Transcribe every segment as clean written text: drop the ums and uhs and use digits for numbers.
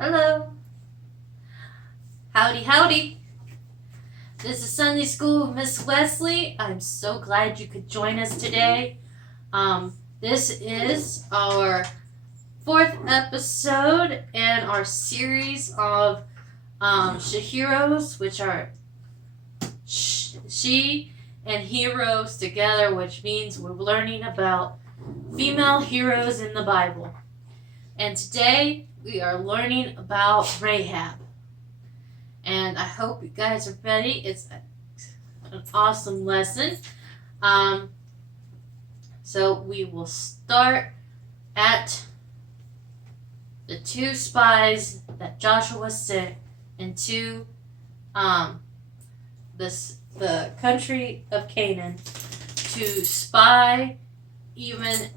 Hello. Howdy, howdy. This is Sunday School with Miss Wesley. I'm so glad you could join us today. This is our fourth episode in our series of Sheroes, which are she and heroes together, which means we're learning about female heroes in the Bible. And today we are learning about Rahab. And I hope you guys are ready. It's an awesome lesson. So we will start at the two spies that Joshua sent into the country of Canaan to spy even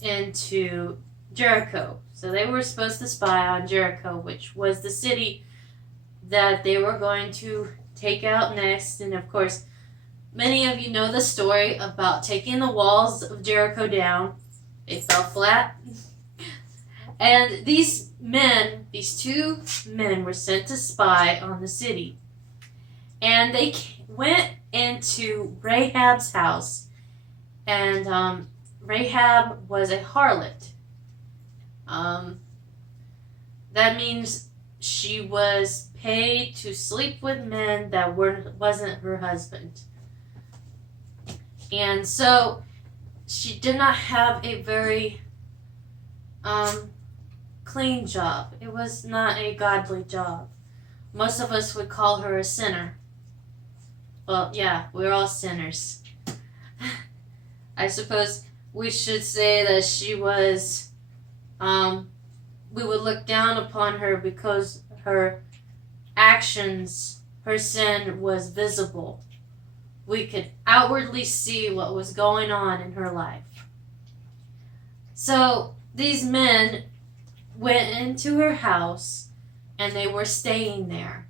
into Jericho. So they were supposed to spy on Jericho, which was the city that they were going to take out next. And of course, many of you know the story about taking the walls of Jericho down. They fell flat. And these two men were sent to spy on the city. And they went into Rahab's house. And Rahab was a harlot. That means she was paid to sleep with men that wasn't her husband. And so she did not have a very clean job. It was not a godly job. Most of us would call her a sinner. Well, yeah, we're all sinners. I suppose we should say that she was, we would look down upon her because her actions, her sin was visible. We could outwardly see what was going on in her life. So these men went into her house and they were staying there.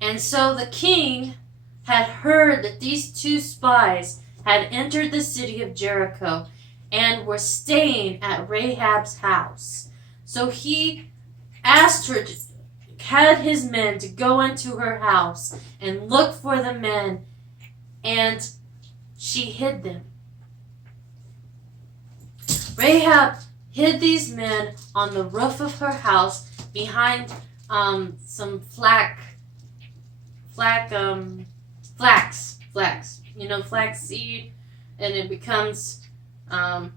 And so the king had heard that these two spies had entered the city of Jericho and were staying at Rahab's house. So he asked her had his men to go into her house and look for the men, and she hid them. Rahab hid these men on the roof of her house behind some flax, flax seed, and it becomes a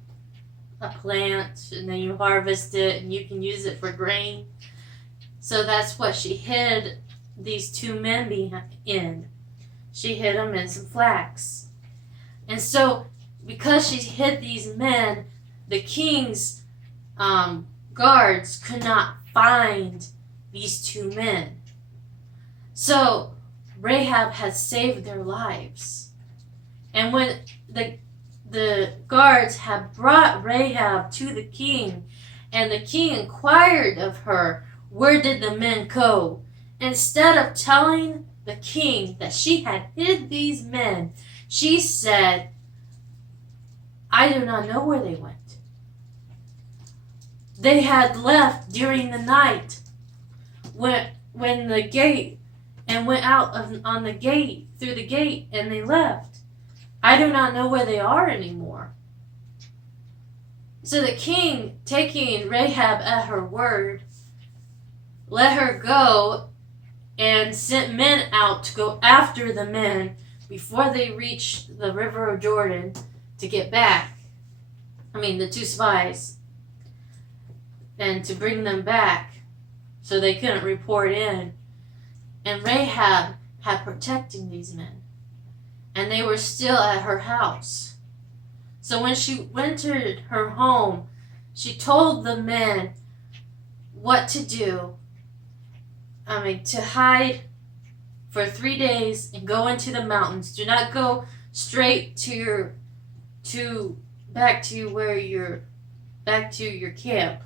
plant, and then you harvest it and you can use it for grain. So that's what she hid these two men in. She hid them in some flax. And so because she hid these men, the king's guards could not find these two men. So Rahab had saved their lives. And when the guards had brought Rahab to the king, and the king inquired of her, where did the men go? Instead of telling the king that she had hid these men, she said, I do not know where they went. They had left during the night when the gate and went out on the gate, through the gate, and they left. I do not know where they are anymore. So the king, taking Rahab at her word, let her go and sent men out to go after the men before they reached the river of Jordan to get back. The two spies. And to bring them back so they couldn't report in. And Rahab had protecting these men. And they were still at her house. So when she entered her home, she told the men what to do. To hide for 3 days and go into the mountains. Do not go straight back to your camp,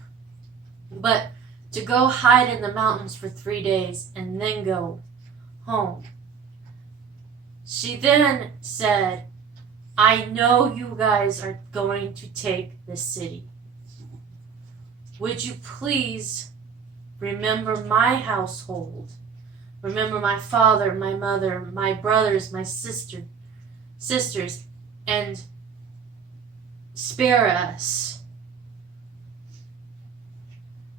but to go hide in the mountains for 3 days and then go home. She then said, I know you guys are going to take this city. Would you please remember my household. Remember my father, my mother, my brothers, my sisters, and spare us.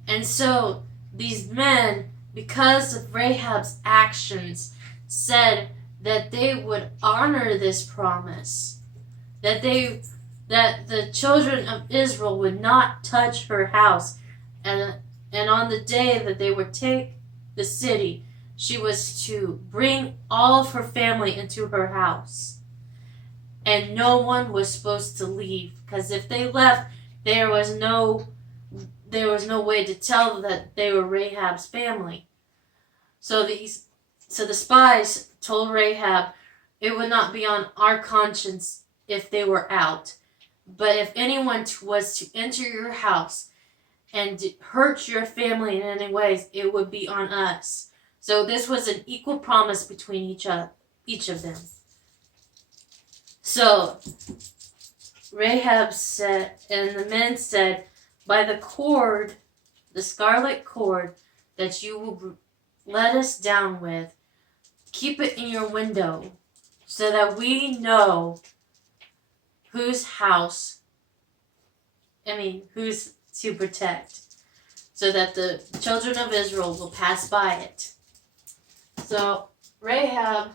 And so these men, because of Rahab's actions, said that they would honor this promise, that the children of Israel would not touch her house, and on the day that they would take the city, she was to bring all of her family into her house, and no one was supposed to leave, because if they left, there was no way to tell that they were Rahab's family. So the spies told Rahab, it would not be on our conscience if they were out, but if anyone was to enter your house and hurt your family in any ways, it would be on us. So this was an equal promise between each of them. So Rahab said, and the men said, by the cord, the scarlet cord that you will let us down with, keep it in your window so that we know whose to protect, so that the children of Israel will pass by it. So Rahab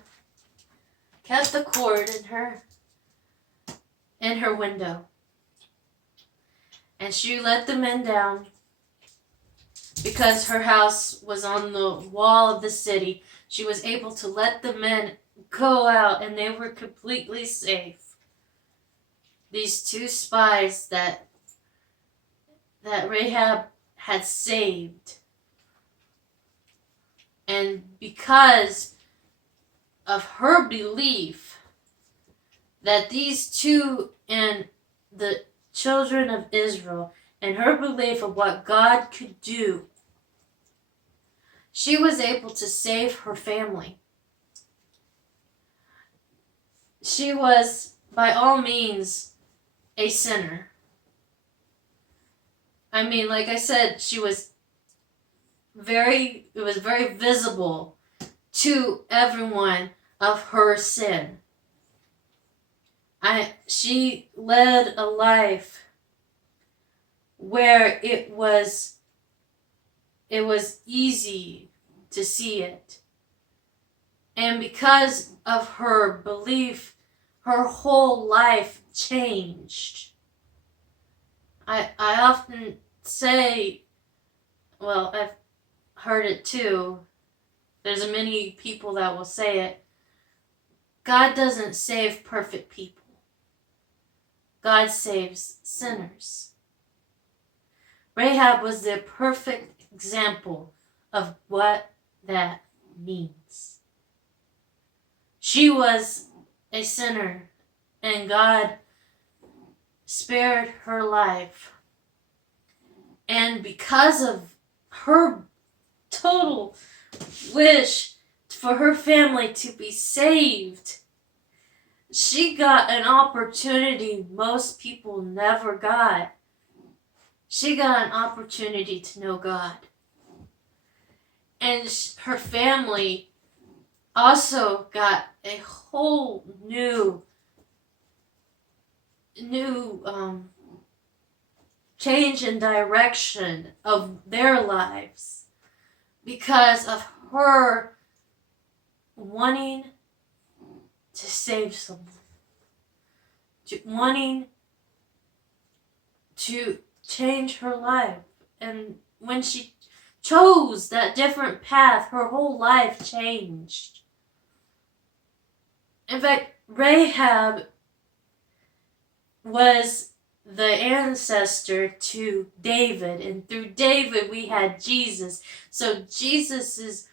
kept the cord in her window, and she let the men down because her house was on the wall of the city. She was able to let the men go out, and they were completely safe. These two spies that Rahab had saved. And because of her belief that these two and the children of Israel, and her belief of what God could do, she was able to save her family. She was, by all means, a sinner. I mean, like I said, it was very visible to everyone of her sin. She led a life where it was easy to see it. And because of her belief, her whole life changed. I often say, well, I've heard it too, there's many people that will say it, God doesn't save perfect people. God saves sinners. Rahab was the perfect example of what that means. She was a sinner, and God spared her life. And because of her total wish for her family to be saved, she got an opportunity most people never got. She got an opportunity to know God. And her family also got a whole new change in direction of their lives because of her wanting to save someone, wanting to change her life. And when she chose that different path, her whole life changed. In fact, Rahab was the ancestor to David, and through David we had Jesus. So Jesus's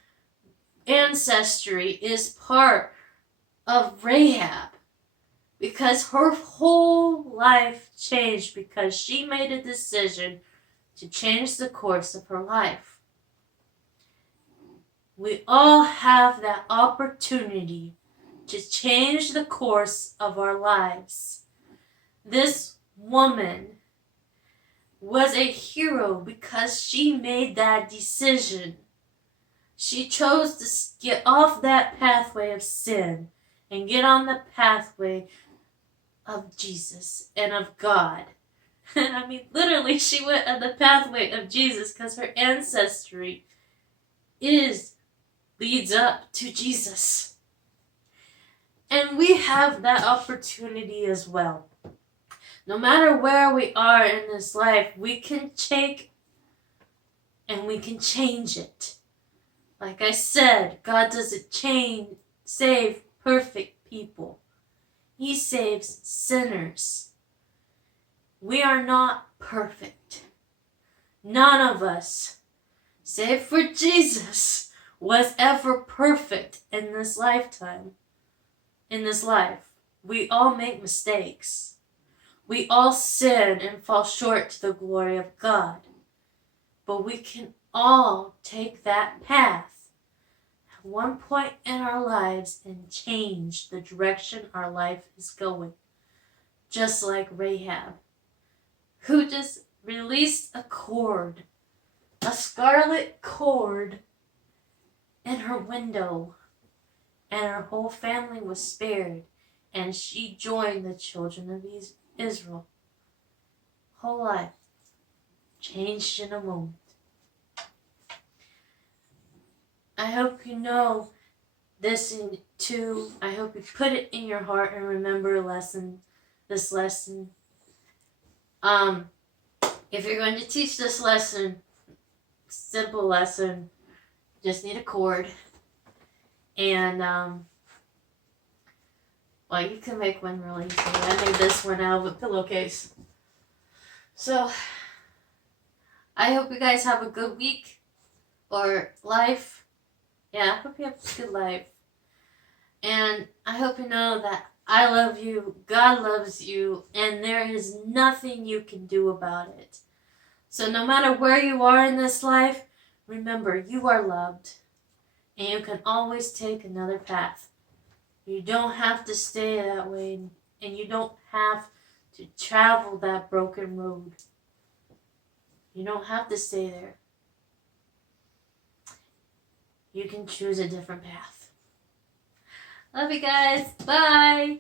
ancestry is part of Rahab, because her whole life changed because she made a decision to change the course of her life. We all have that opportunity to change the course of our lives. This woman was a hero because she made that decision. She chose to get off that pathway of sin and get on the pathway of Jesus and of God. I mean, literally, she went on the pathway of Jesus because her ancestry leads up to Jesus. And we have that opportunity as well. No matter where we are in this life, we can take and we can change it. Like I said, God doesn't save perfect people. He saves sinners. We are not perfect. None of us, save for Jesus, was ever perfect in this lifetime. In this life, we all make mistakes. We all sin and fall short to the glory of God. But we can all take that path at one point in our lives and change the direction our life is going. Just like Rahab, who just released a cord, a scarlet cord, in her window, and her whole family was spared, and she joined the children of Israel. Whole life changed in a moment. I hope you know this too. I hope you put it in your heart and remember this lesson. If you're going to teach this lesson, simple lesson, just need a cord. And, well, you can make one really easy. I made this one out of a pillowcase. So, I hope you guys have a good week or life. Yeah, I hope you have a good life. And I hope you know that I love you, God loves you, and there is nothing you can do about it. So no matter where you are in this life, remember you are loved. And you can always take another path. You don't have to stay that way, and you don't have to travel that broken road. You don't have to stay there. You can choose a different path. Love you guys. Bye.